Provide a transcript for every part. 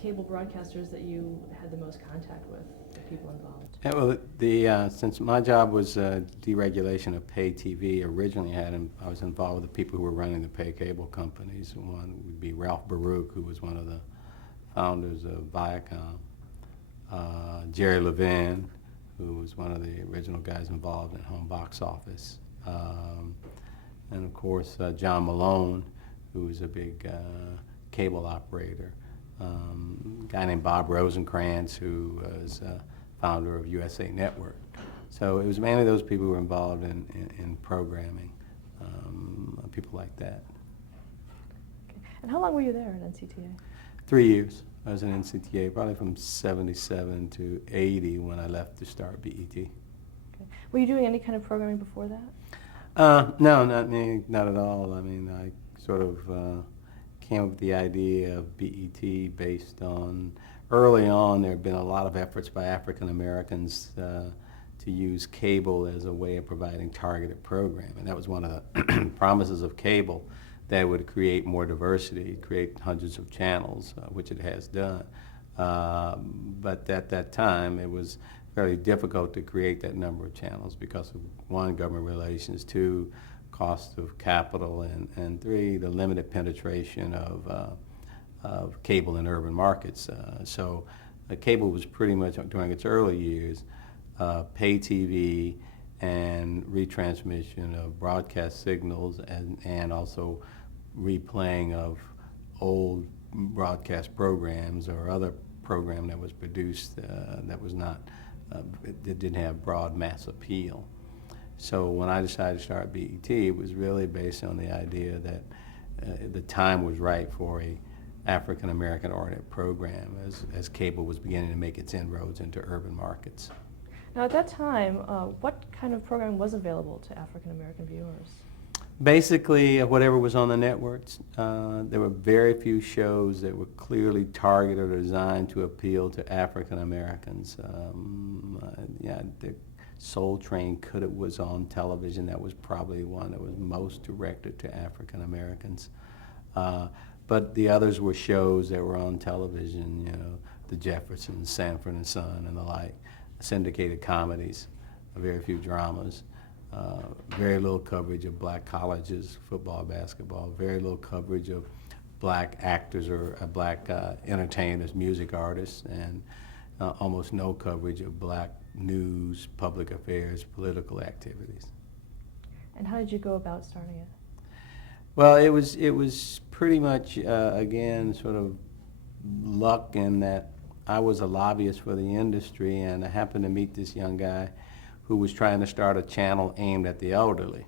cable broadcasters that you had the most contact with, the people involved? Yeah, well, since my job was deregulation of pay TV, originally I was involved with the people who were running the pay cable companies. One would be Ralph Baruch, who was one of the founders of Viacom, Jerry Levin, who was one of the original guys involved in home box office, and of course John Malone, who was a big cable operator. A guy named Bob Rosencrantz, who was founder of USA Network. So it was mainly those people who were involved in programming, people like that. Okay. And how long were you there at NCTA? 3 years. I was in NCTA probably from 77 to 80 when I left to start BET. Okay. Were you doing any kind of programming before that? No, not me, not at all. I mean, I sort of came up with the idea of BET based on, early on there had been a lot of efforts by African Americans to use cable as a way of providing targeted programming. That was one of the promises of cable, that would create more diversity, create hundreds of channels, which it has done. But at that time, it was fairly difficult to create that number of channels because of, one, government relations, two, cost of capital, and three, the limited penetration of cable in urban markets. So cable was pretty much, during its early years, pay TV and retransmission of broadcast signals, and also replaying of old broadcast programs or other program that was produced that was not, that didn't have broad mass appeal. So when I decided to start BET, it was really based on the idea that the time was right for a African American oriented program as cable was beginning to make its inroads into urban markets. Now at that time, what kind of programming was available to African American viewers? Basically, whatever was on the networks. There were very few shows that were clearly targeted or designed to appeal to African Americans. Yeah, the Soul Train was on television. That was probably one that was most directed to African Americans. But the others were shows that were on television, you know, The Jeffersons, Sanford and Son, and the like, syndicated comedies, very few dramas. Very little coverage of black colleges, football, basketball, very little coverage of black actors or black entertainers, music artists, and almost no coverage of black news, public affairs, political activities. And how did you go about starting it? Well, it was pretty much, again, sort of luck in that I was a lobbyist for the industry, and I happened to meet this young guy who was trying to start a channel aimed at the elderly.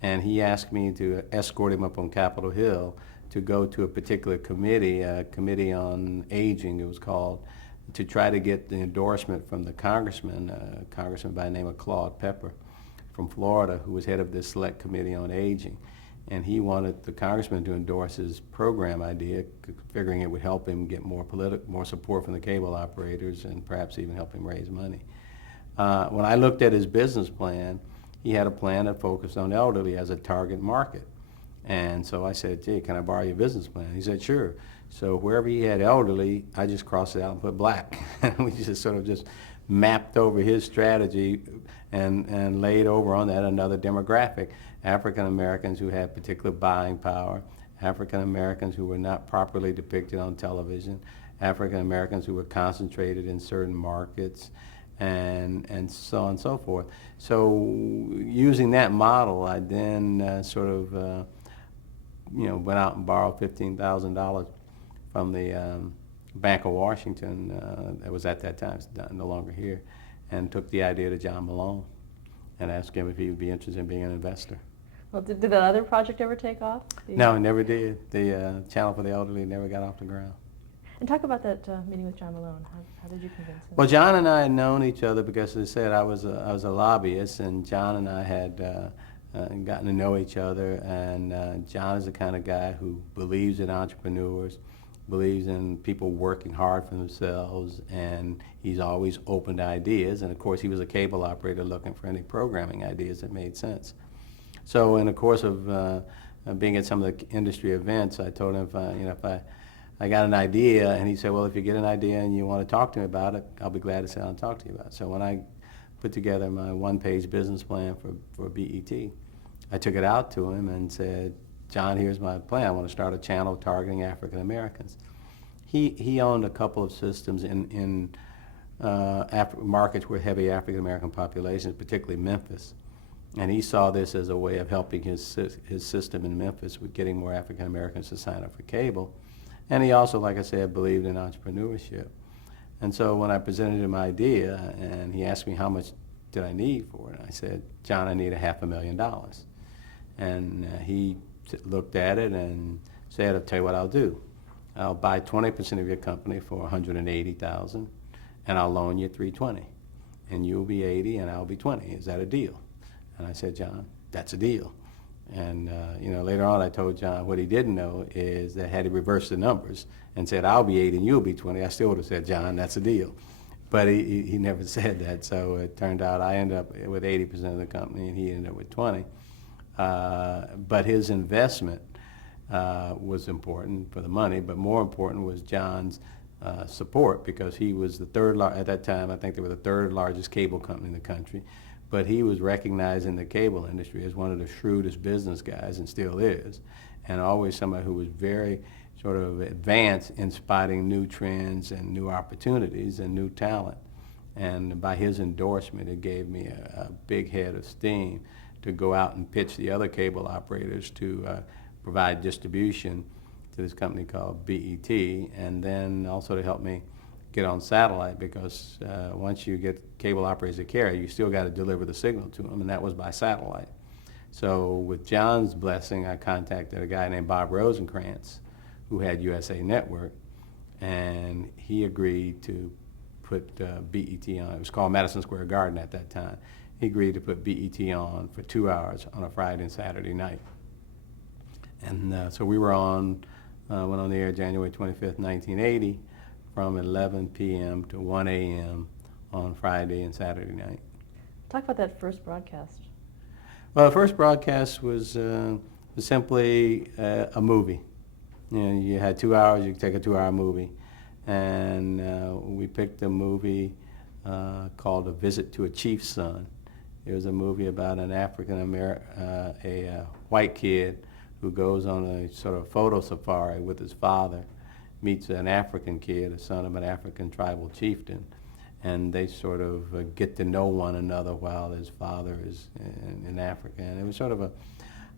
And he asked me to escort him up on Capitol Hill to go to a particular committee, a committee on aging it was called, to try to get the endorsement from the congressman, a congressman by the name of Claude Pepper from Florida, who was head of this select committee on aging. And he wanted the congressman to endorse his program idea, figuring it would help him get more support from the cable operators and perhaps even help him raise money. When I looked at his business plan, he had a plan that focused on elderly as a target market. And so I said, gee, can I borrow your business plan? He said, sure. So wherever he had elderly, I just crossed it out and put black. We just sort of just mapped over his strategy and laid over on that another demographic, African Americans who had particular buying power, African Americans who were not properly depicted on television, African Americans who were concentrated in certain markets, and so on and so forth. So using that model, I then sort of went out and borrowed $15,000 from the Bank of Washington that was at that time, it's no longer here, and took the idea to John Malone and asked him if he would be interested in being an investor. Well, did that other project ever take off? No, it never did. The Channel for the Elderly never got off the ground. And talk about that meeting with John Malone. How did you convince him? Well, John and I had known each other because, as I said, I was a lobbyist, and John and I had gotten to know each other. And John is the kind of guy who believes in entrepreneurs, believes in people working hard for themselves, and he's always open to ideas. And of course, he was a cable operator looking for any programming ideas that made sense. So in the course of being at some of the industry events, I told him if I got an idea, and he said, well, if you get an idea and you want to talk to me about it, I'll be glad to sit down and talk to you about it. So when I put together my one-page business plan for BET, I took it out to him and said, John, here's my plan. I want to start a channel targeting African Americans. He owned a couple of systems in markets with heavy African American populations, particularly Memphis. And he saw this as a way of helping his system in Memphis with getting more African Americans to sign up for cable. And he also, like I said, believed in entrepreneurship. And so when I presented him my idea, and he asked me how much did I need for it, I said, John, I need $500,000. And he looked at it and said, I'll tell you what I'll do. I'll buy 20% of your company for $180,000, and I'll loan you $320. And you'll be 80 and I'll be 20. Is that a deal? And I said, John, that's a deal. And later on I told John what he didn't know is that had he reversed the numbers and said, I'll be 80 and you'll be 20, I still would have said, John, that's a deal. But he never said that, so it turned out I ended up with 80% of the company and he ended up with 20. But his investment was important for the money, but more important was John's support, because he was the third, at that time, I think they were the third largest cable company in the country. But he was recognized in the cable industry as one of the shrewdest business guys, and still is, and always somebody who was very sort of advanced in spotting new trends and new opportunities and new talent. And by his endorsement, it gave me a big head of steam to go out and pitch the other cable operators to provide distribution to this company called BET, and then also to help me get on satellite, because once you get cable operators to carry, you still got to deliver the signal to them, and that was by satellite. So with John's blessing, I contacted a guy named Bob Rosencrantz, who had USA Network, and he agreed to put BET on. It was called Madison Square Garden at that time. He agreed to put BET on for 2 hours on a Friday and Saturday night. And so we were on, went on the air January 25th, 1980, from 11 p.m. to 1 a.m. on Friday and Saturday night. Talk about that first broadcast. Well, the first broadcast was simply a movie. You had 2 hours, you could take a 2-hour movie. And we picked a movie called A Visit to a Chief's Son. It was a movie about an a white kid who goes on a sort of photo safari with his father, meets an African kid, a son of an African tribal chieftain, and they sort of get to know one another while his father is in Africa. And it was sort of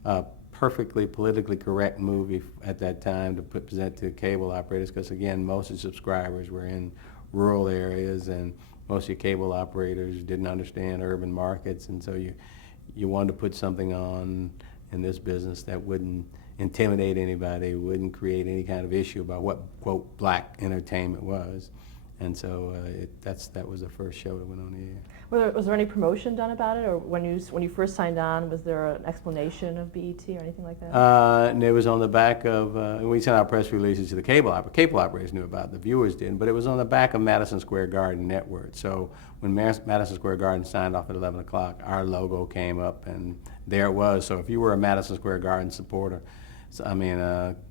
a perfectly politically correct movie at that time to present to cable operators, because again, most of the subscribers were in rural areas, and most of your cable operators didn't understand urban markets, and so you wanted to put something on in this business that wouldn't intimidate anybody, wouldn't create any kind of issue about what, quote, black entertainment was. And so that was the first show that went on the air. Was there any promotion done about it, or when you first signed on, was there an explanation of BET or anything like that? And it was on the back of, we sent out press releases to the cable operators knew about it, the viewers didn't, but it was on the back of Madison Square Garden Network. So when Madison Square Garden signed off at 11 o'clock, our logo came up, and there it was. So if you were a Madison Square Garden supporter,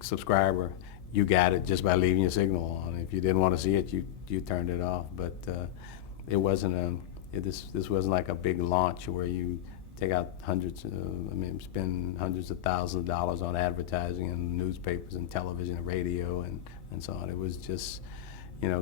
subscriber, you got it just by leaving your signal on. If you didn't want to see it, you turned it off. But it wasn't this wasn't like a big launch where you take out spend hundreds of thousands of dollars on advertising and newspapers and television and radio and so on. It was just,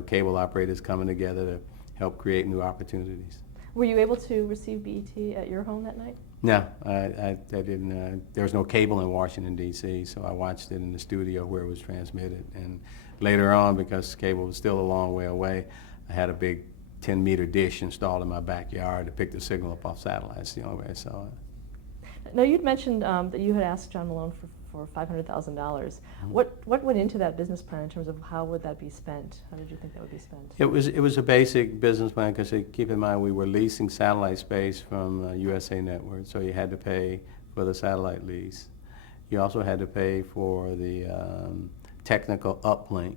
cable operators coming together to help create new opportunities. Were you able to receive BET at your home that night? No, I didn't. There was no cable in Washington, D.C., so I watched it in the studio where it was transmitted. And later on, because cable was still a long way away, I had a big 10-meter dish installed in my backyard to pick the signal up off satellite. That's the only way I saw it. Now, you'd mentioned that you had asked John Malone for $500,000. Mm-hmm. What went into that business plan in terms of how would that be spent? How did you think that would be spent? It was a basic business plan, because keep in mind we were leasing satellite space from USA Network, so you had to pay for the satellite lease. You also had to pay for the technical uplink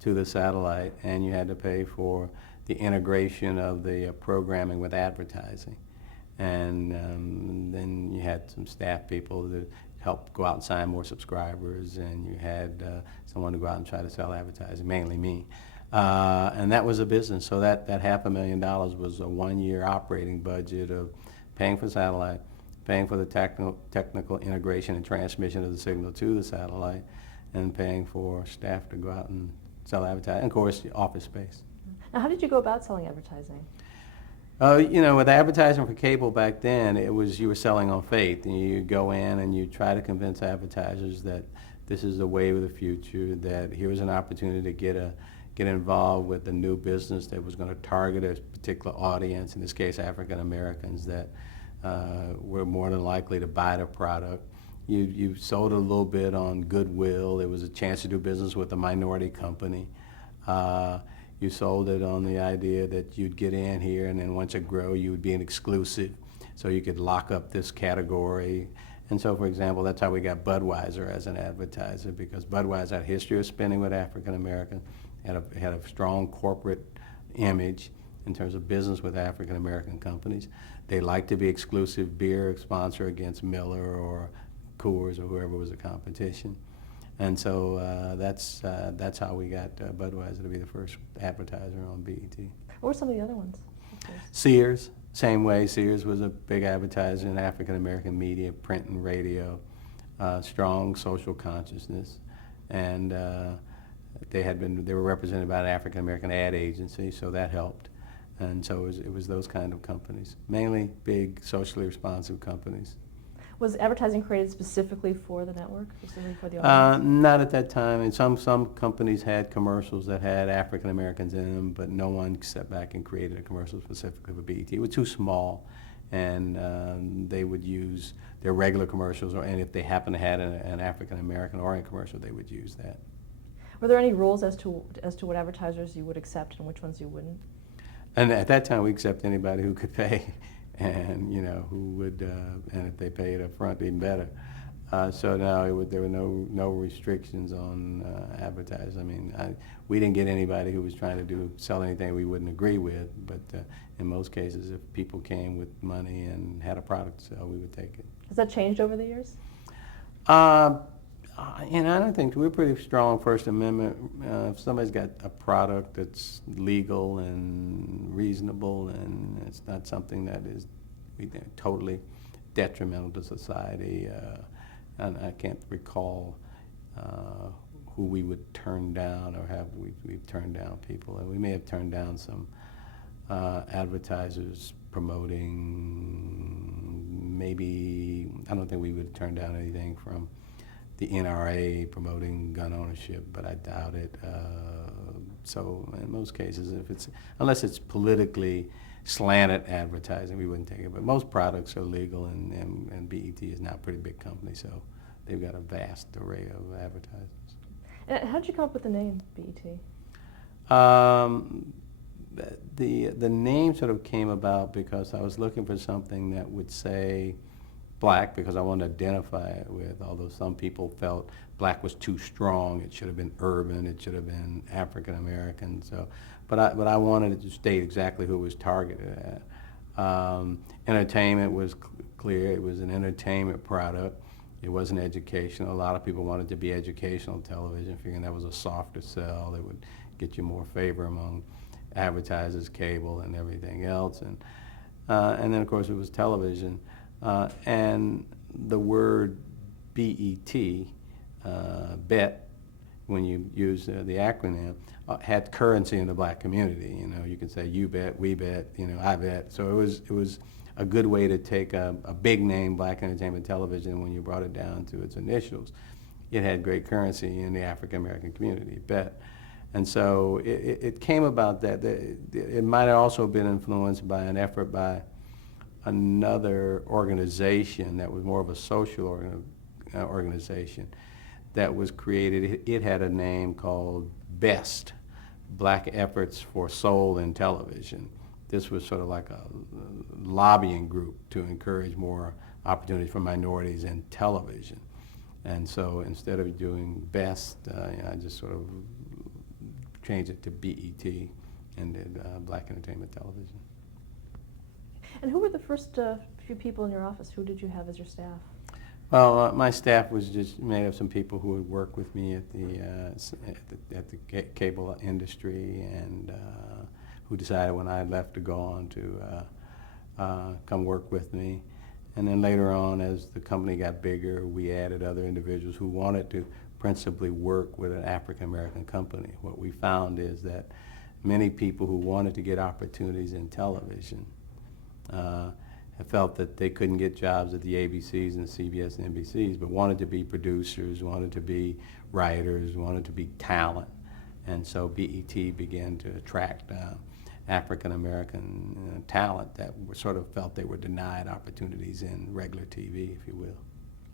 to the satellite, and you had to pay for the integration of the programming with advertising. And then you had some staff people to help go out and sign more subscribers, and you had someone to go out and try to sell advertising, mainly me. And that was a business. So that $500,000 was a 1-year operating budget of paying for satellite, paying for the technical integration and transmission of the signal to the satellite, and paying for staff to go out and sell advertising, and of course, the office space. Now, how did you go about selling advertising? With advertising for cable back then, it was you were selling on faith, and you go in and you try to convince advertisers that this is the wave of the future, that here was an opportunity to get involved with a new business that was going to target a particular audience, in this case African Americans, that were more than likely to buy the product. You sold it a little bit on goodwill. It was a chance to do business with a minority company. You sold it on the idea that you'd get in here, and then once it grew, you would be an exclusive, so you could lock up this category. And so, for example, that's how we got Budweiser as an advertiser, because Budweiser had a history of spending with African Americans, had a strong corporate image in terms of business with African American companies. They liked to be exclusive beer sponsor against Miller or Coors or whoever was the competition. And so that's how we got Budweiser to be the first advertiser on BET. What were some of the other ones? Sears, same way. Sears was a big advertiser in African American media, print and radio, strong social consciousness, and they were represented by an African American ad agency, so that helped. And so it was those kind of companies, mainly big socially responsive companies. Was advertising created specifically for the network, specifically for the audience? Not at that time. And some companies had commercials that had African Americans in them, but no one stepped back and created a commercial specifically for BET. It was too small, and they would use their regular commercials, and if they happened to have an African American oriented commercial, they would use that. Were there any rules as to what advertisers you would accept and which ones you wouldn't? And at that time, we accept anybody who could pay. And who would, and if they paid up front, even better. So no, there were no restrictions on advertising. I mean, we didn't get anybody who was trying to sell anything we wouldn't agree with. But in most cases, if people came with money and had a product to sell, we would take it. Has that changed over the years? I don't think we're pretty strong First Amendment. If somebody's got a product that's legal and reasonable, and it's not something that is, we think, totally detrimental to society, and I can't recall who we would turn down, or we've turned down people, and we may have turned down some advertisers promoting. Maybe I don't think we would turn down anything from the NRA promoting gun ownership, but I doubt it. So in most cases, unless it's politically slanted advertising, we wouldn't take it. But most products are legal, and BET is now a pretty big company, so they've got a vast array of advertisers. And how did you come up with the name BET? The name sort of came about because I was looking for something that would say black, because I wanted to identify it with, although some people felt black was too strong. It should have been urban. It should have been African American. So, but I wanted it to state exactly who it was targeted at. Entertainment was clear. It was an entertainment product. It wasn't educational. A lot of people wanted to be educational television, figuring that was a softer sell that would get you more favor among advertisers, cable, and everything else. And then, of course, it was television. And the word BET, bet, when you use the acronym, had currency in the black community. You can say you bet, we bet, I bet. So it was a good way to take a big name, Black Entertainment Television, and when you brought it down to its initials, it had great currency in the African American community, bet. And so it came about that. It might have also been influenced by an effort by another organization that was more of a social organization that was created. It had a name called BEST, Black Efforts for Soul in Television. This was sort of like a lobbying group to encourage more opportunities for minorities in television. And so instead of doing BEST, I just sort of changed it to BET and did Black Entertainment Television. And who were the first few people in your office? Who did you have as your staff? Well, my staff was just made of some people who would work with me at the cable industry, and who decided when I left to go on to come work with me. And then later on, as the company got bigger, we added other individuals who wanted to principally work with an African American company. What we found is that many people who wanted to get opportunities in television have felt that they couldn't get jobs at the ABCs and the CBS and NBCs, but wanted to be producers, wanted to be writers, wanted to be talent. And so BET began to attract African American talent that sort of felt they were denied opportunities in regular TV, if you will.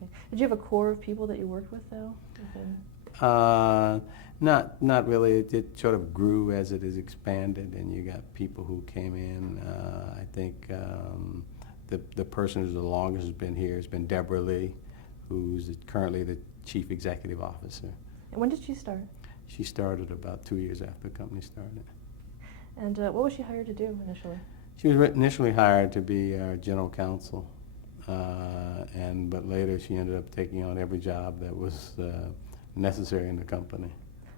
Okay. Did you have a core of people that you worked with, though? Not really. It sort of grew as it is expanded, and you got people who came in. I think the person who's the longest has been here has been Deborah Lee, who's currently the Chief Executive Officer. And when did she start? She started about 2 years after the company started. And what was she hired to do initially? She was initially hired to be our general counsel, but later she ended up taking on every job that was necessary in the company.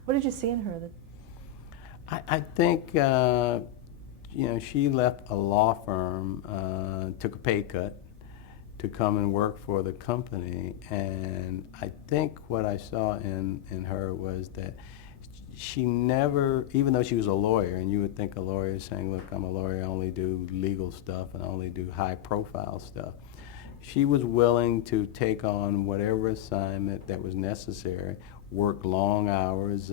What did you see in her that? I think she left a law firm, took a pay cut to come and work for the company, and I think what I saw in her was that she never, even though she was a lawyer, and you would think a lawyer is saying, look, I'm a lawyer, I only do legal stuff and I only do high profile stuff. She was willing to take on whatever assignment that was necessary, work long hours,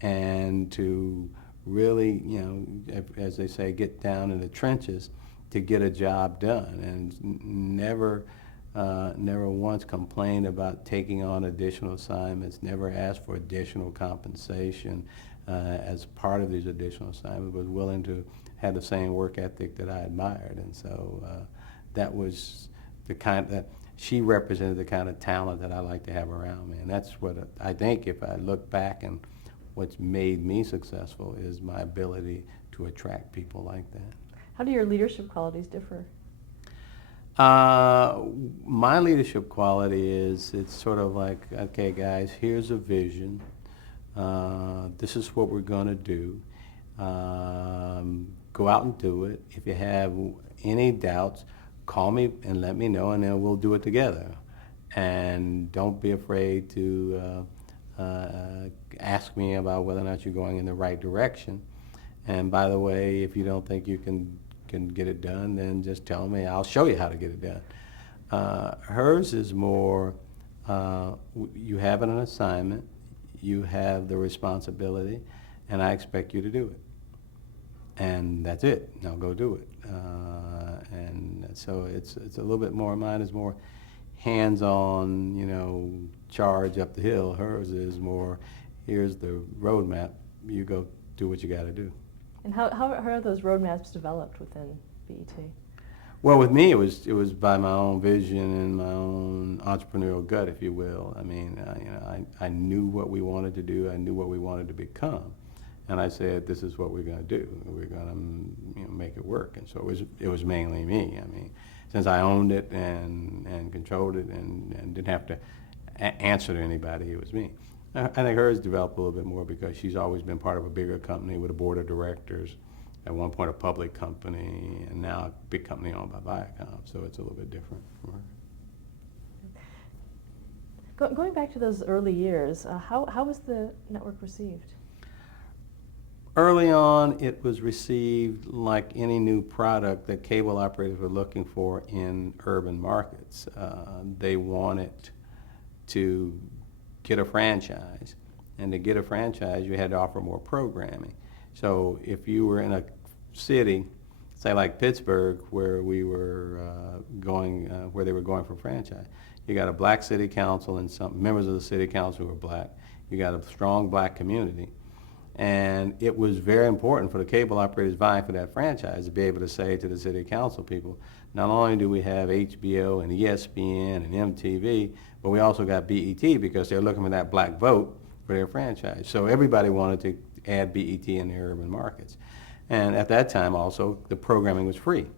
and to really, as they say, get down in the trenches to get a job done, and never once complained about taking on additional assignments, never asked for additional compensation as part of these additional assignments, was willing to have the same work ethic that I admired. And so that was the kind that she represented, the kind of talent that I like to have around me. And that's what I think, if I look back, and what's made me successful is my ability to attract people like that. How do your leadership qualities differ? My leadership quality is, it's sort of like, okay guys, here's a vision. This is what we're going to do. Go out and do it. If you have any doubts, call me and let me know, and then we'll do it together. And don't be afraid to ask me about whether or not you're going in the right direction. And by the way, if you don't think you can get it done, then just tell me. I'll show you how to get it done. Hers is more, you have an assignment, you have the responsibility, and I expect you to do it. And that's it. Now go do it. And so it's a little bit more. Mine is more hands-on, charge up the hill. Hers is more, here's the roadmap. You go do what you got to do. And how are those roadmaps developed within BET? Well, with me, it was by my own vision and my own entrepreneurial gut, if you will. I mean, I knew what we wanted to do. I knew what we wanted to become, and I said, "This is what we're going to do. We're going to make it work." And so it was mainly me. I mean, since I owned it and controlled it and didn't have to answer to anybody, it was me. I think hers developed a little bit more because she's always been part of a bigger company with a board of directors, at one point a public company, and now a big company owned by Viacom, so it's a little bit different for her. Going back to those early years, how was the network received? Early on, it was received like any new product that cable operators were looking for in urban markets. They wanted to get a franchise, and to get a franchise, you had to offer more programming. So if you were in a city, say like Pittsburgh, where we were where they were going for franchise, you got a black city council and some members of the city council who were black. You got a strong black community, and it was very important for the cable operators vying for that franchise to be able to say to the city council people, not only do we have HBO and ESPN and MTV, but we also got BET, because they're looking for that black vote for their franchise. So everybody wanted to add BET in their urban markets. And at that time also, the programming was free.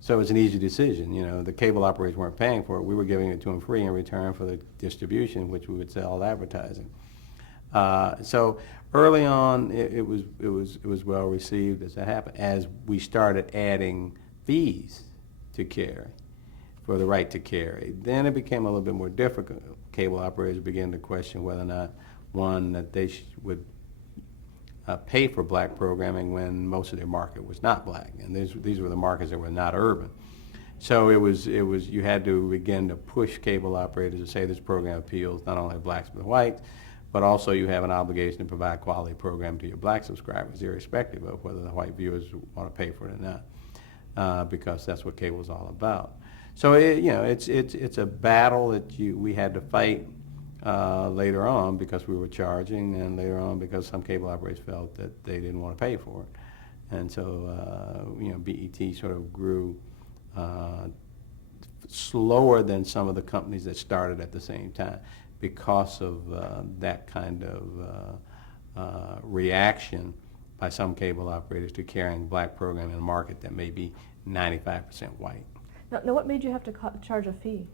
So it was an easy decision. You know, the cable operators weren't paying for it. We were giving it to them free in return for the distribution, which we would sell advertising. So early on, it was well received as that happened. As we started adding fees to carry, for the right to carry, then it became a little bit more difficult. Cable operators began to question whether or not, one, that they would pay for black programming when most of their market was not black, and these were the markets that were not urban. So it was you had to begin to push cable operators to say this program appeals not only to blacks but whites, but also you have an obligation to provide quality program to your black subscribers, irrespective of whether the white viewers want to pay for it or not, because that's what cable is all about. So it's a battle that we had to fight later on because we were charging, and later on because some cable operators felt that they didn't want to pay for it. And so, BET sort of grew slower than some of the companies that started at the same time because of that kind of reaction by some cable operators to carrying black programming in a market that may be 95% white. Now, what made you have to charge a fee?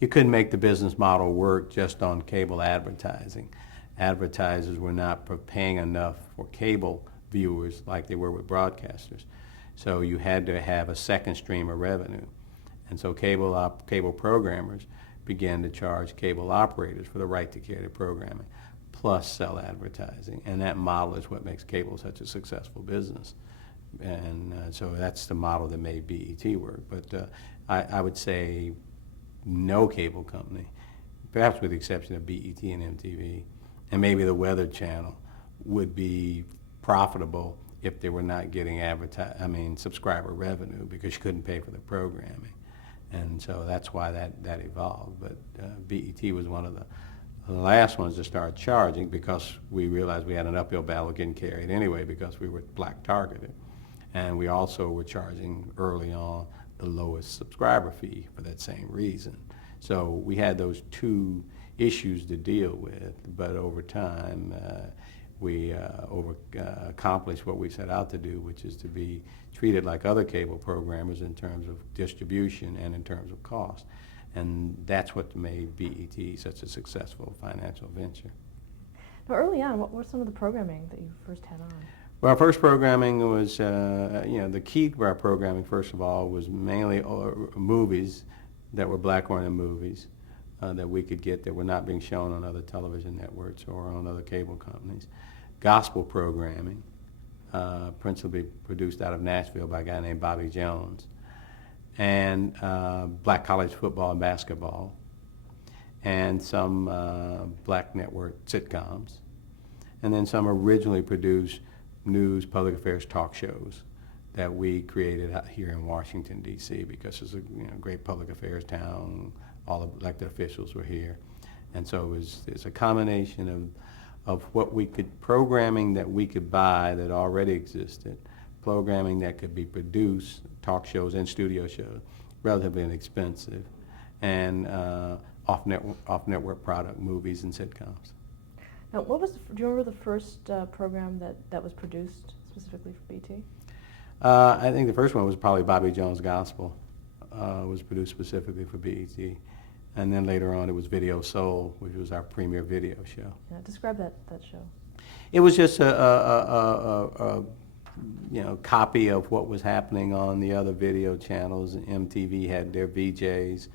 You couldn't make the business model work just on cable advertising. Advertisers were not paying enough for cable viewers like they were with broadcasters. So you had to have a second stream of revenue. And so cable programmers began to charge cable operators for the right to carry the programming, plus sell advertising. And that model is what makes cable such a successful business. And so that's the model that made BET work. But I would say no cable company, perhaps with the exception of BET and MTV, and maybe the Weather Channel, would be profitable if they were not getting subscriber revenue, because you couldn't pay for the programming. And so that's why that evolved. But BET was one of the last ones to start charging, because we realized we had an uphill battle getting carried anyway because we were black targeted. And we also were charging early on the lowest subscriber fee for that same reason. So we had those two issues to deal with, but over time we accomplished what we set out to do, which is to be treated like other cable programmers in terms of distribution and in terms of cost. And that's what made BET such a successful financial venture. Now, early on, what were some of the programming that you first had on? Well, our first programming was, the key to our programming, first of all, was mainly movies that were black-oriented movies that we could get that were not being shown on other television networks or on other cable companies. Gospel programming, principally produced out of Nashville by a guy named Bobby Jones, and black college football and basketball, and some black network sitcoms, and then some originally produced news, public affairs talk shows that we created out here in Washington, D.C., because it's a great public affairs town. All the elected officials were here. And so it's a combination of what we could, programming that we could buy that already existed, programming that could be produced, talk shows and studio shows, relatively inexpensive, and off-network product, movies and sitcoms. Now, do you remember the first program that was produced specifically for BT? I think the first one was probably Bobby Jones Gospel, was produced specifically for BET. And then later on it was Video Soul, which was our premier video show. Yeah, describe that show. It was just a copy of what was happening on the other video channels. MTV had their VJs,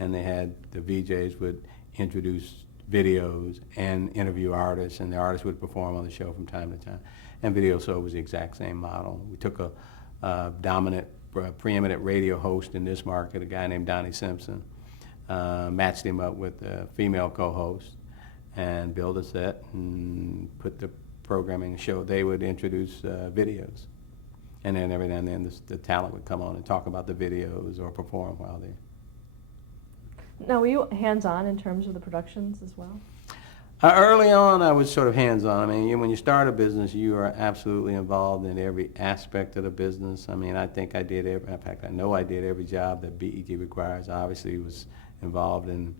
and the VJs would introduce videos and interview artists, and the artists would perform on the show from time to time. And Video Soul was the exact same model. We took a dominant, preeminent radio host in this market, a guy named Donnie Simpson, matched him up with a female co-host, and built a set and put the programming show. They would introduce videos, and then every now and then the talent would come on and talk about the videos or perform while there. Now, were you hands-on in terms of the productions as well? Early on, I was sort of hands-on. I mean, when you start a business, you are absolutely involved in every aspect of the business. I mean, I think I did in fact, I know I did every job that BET requires. I obviously was involved in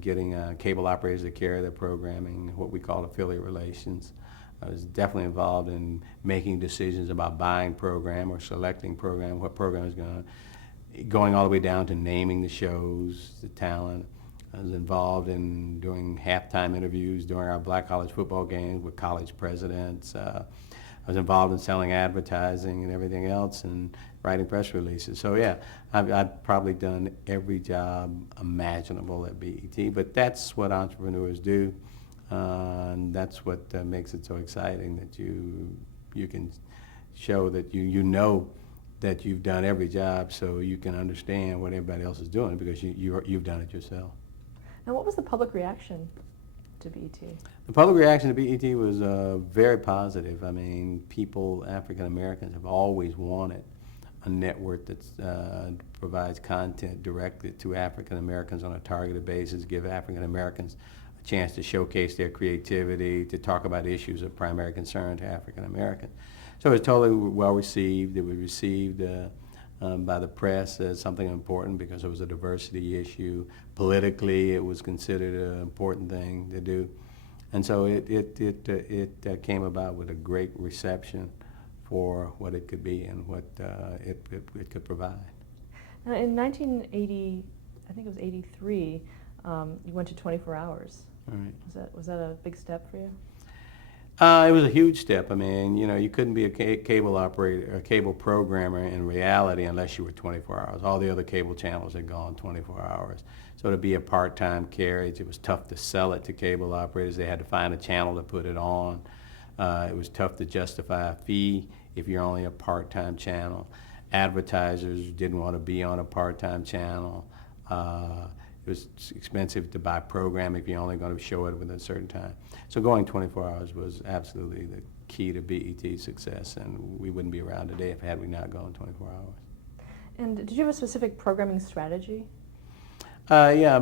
getting cable operators to carry their programming, what we call affiliate relations. I was definitely involved in making decisions about buying program or selecting program, what program is going going all the way down to naming the shows, the talent. I was involved in doing halftime interviews during our black college football games with college presidents. I was involved in selling advertising and everything else and writing press releases. So yeah, I've probably done every job imaginable at BET, but that's what entrepreneurs do. And that's what makes it so exciting, that you can show that you know that you've done every job, so you can understand what everybody else is doing because you've done it yourself. And what was the public reaction to BET? The public reaction to BET was very positive. I mean, people, African Americans, have always wanted a network that provides content directed to African Americans on a targeted basis, give African Americans a chance to showcase their creativity, to talk about issues of primary concern to African Americans. So it was totally well received. It was received by the press as something important because it was a diversity issue. Politically, it was considered an important thing to do. And so it came about with a great reception for what it could be and what it could provide. Now, in 1980, I think it was 83, you went to 24 hours. All right. Was that a big step for you? It was a huge step. I mean, you couldn't be a cable operator, a cable programmer in reality unless you were 24 hours. All the other cable channels had gone 24 hours. So to be a part-time carriage, it was tough to sell it to cable operators. They had to find a channel to put it on. It was tough to justify a fee if you're only a part-time channel. Advertisers didn't want to be on a part-time channel. It was expensive to buy program if you're only going to show it within a certain time. So going 24 hours was absolutely the key to BET's success, and we wouldn't be around today if had we not gone 24 hours. And did you have a specific programming strategy? Yeah,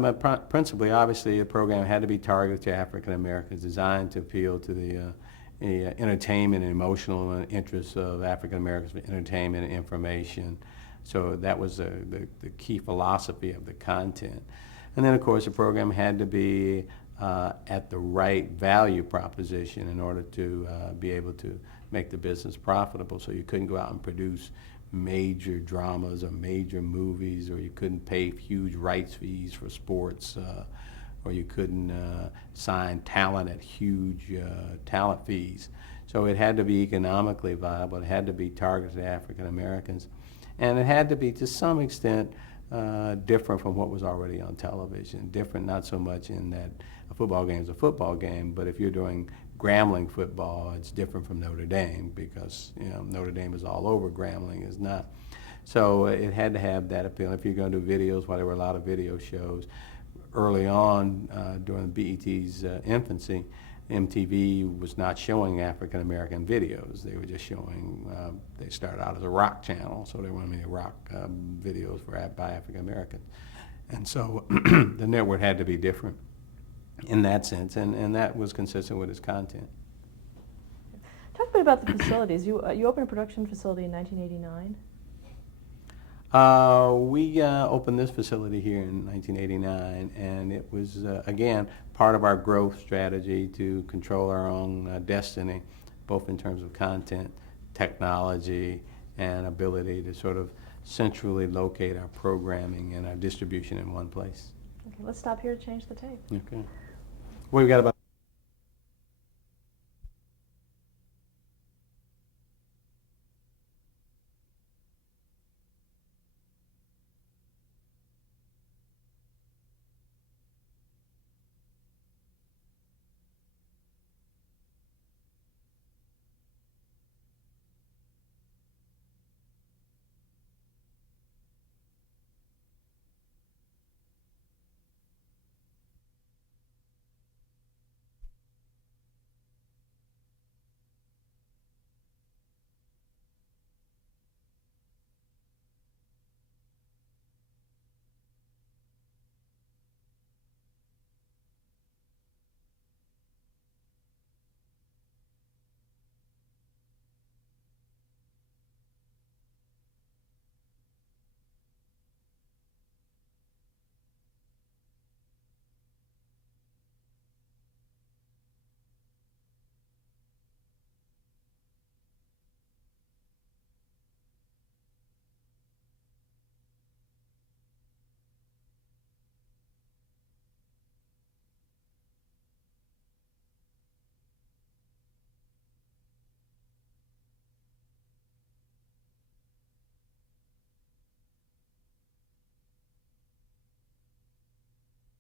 principally, obviously, the program had to be targeted to African Americans, designed to appeal to the entertainment and emotional interests of African Americans for entertainment and information. So that was the key philosophy of the content. And then, of course, the program had to be at the right value proposition in order to be able to make the business profitable. So you couldn't go out and produce major dramas or major movies, or you couldn't pay huge rights fees for sports, or you couldn't sign talent at huge talent fees. So it had to be economically viable. It had to be targeted to African Americans. And it had to be, to some extent, different from what was already on television. Different not so much in that a football game is a football game, but if you're doing Grambling football, it's different from Notre Dame because Notre Dame is all over, Grambling is not. So it had to have that appeal. If you're going to do videos, well, there were a lot of video shows. Early on, during BET's infancy, MTV was not showing African American videos. They were just showing, they started out as a rock channel, so there weren't many rock videos by African Americans. And so the network had to be different in that sense, and that was consistent with its content. Talk a bit about the facilities. You opened a production facility in 1989? We opened this facility here in 1989, and it was, again, part of our growth strategy to control our own destiny, both in terms of content, technology, and ability to sort of centrally locate our programming and our distribution in one place. Okay, let's stop here to change the tape. Okay. Well, we've got about